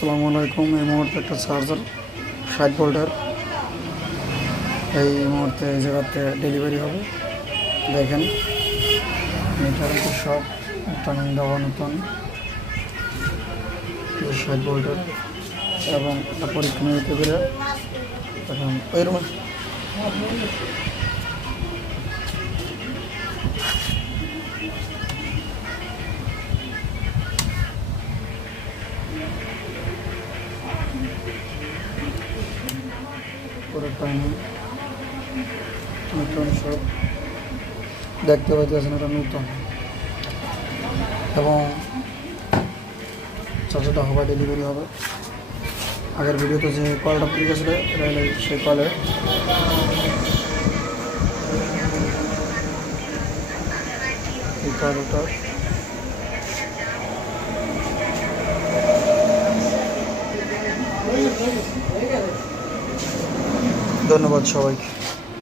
আসসালামু আলাইকুম। এই মুহূর্তে একটা চার্জার 60 ভোল্টের এই মুহূর্তে এই জায়গাতে ডেলিভারি হবে। দেখেন মিটার সব টার্নিং দেওয়া নতুন 60 ভোল্টের এবং পরীক্ষা নিতে পেরে এখন ওই রুমে পুরো টার্নিং নতুন সব দেখতে পাইতেছেন, এটা নতুন এবং চার্জারটা হওয়া ডেলিভারি হবে। আগের ভিডিওতে যে কলটা পড়ে গেছিলো এটা হলো সেই কলে এই কলটা। ধন্যবাদ সবাইকে।